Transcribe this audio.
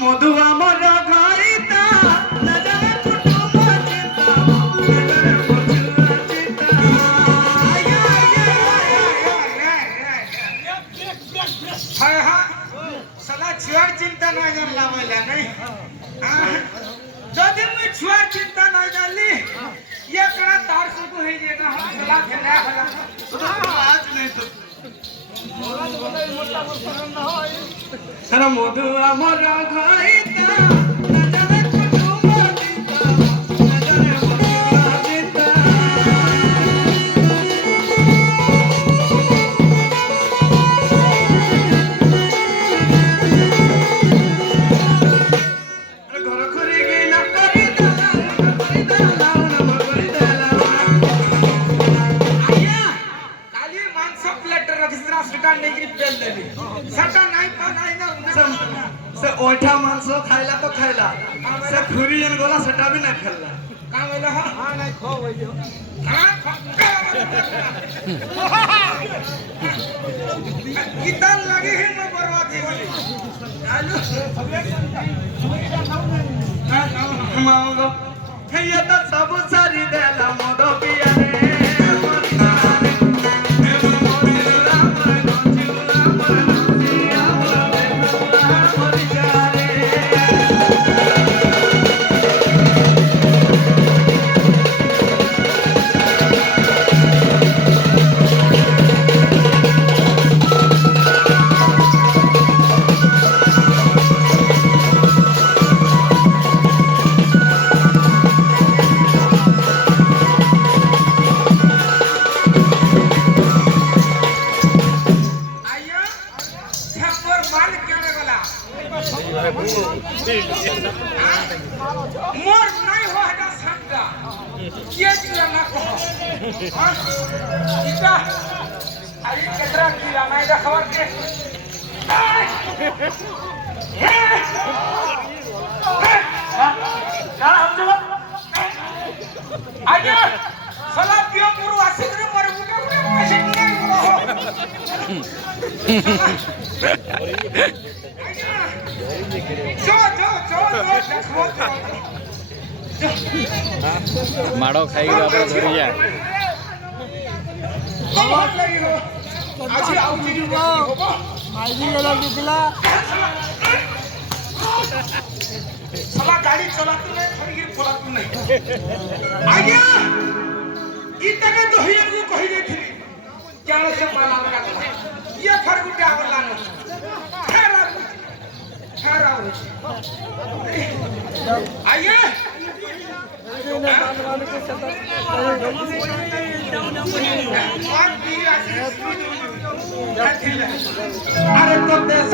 मधु आमर घरिता नजर कुटुंब चिता नजर मधुआ चिता हाय हा सला छुआर चिंता नहीं जन लावला नहीं जदि मैं छुआर चिंता नहीं जानली ये कड़ा तार से तो है जे ना हम सला खेला होला आज नहीं तो अरे मधु आमर घरिता नजर कुटुंब चिता नजर मधुआ चिता घर खोरी ना करी दला मगरी दला आया काली मांस प्लेट रखिसरा सुटा नहीं की पेल देली सटा नहीं पा नहीं ना से ओठा मांस खाइला तो खाइला से खुरी जन गोला सटा भी ना खेलला का बोला हां नहीं खो होइयो हां कितना लगे है न बर्बाद है आलू मांगो हे ये तो सब सारी देला मोदो पिया रे आया छप्पर माल क्या रे बोला मोर नहीं हो हटा संगा ये दिया ना कहो हां इता अरे केतरा किला नहीं देखवा के ना हम चलो आया सला पियो पुरु आसिक रे पर बुटे बुटे पैसे नहीं हो जो देखो माड़ो खाई आप धरी जा बहुत लगी हो आज आउ जी माइजी गला दिखला सला गाड़ी चलाते नहीं खड़ी गिर पड़ाते नहीं आज्ञा इतने तो ही को कही दे थी क्या से माला लगा ये फरगुटे आवला न ठहरा आइए अरे तो देश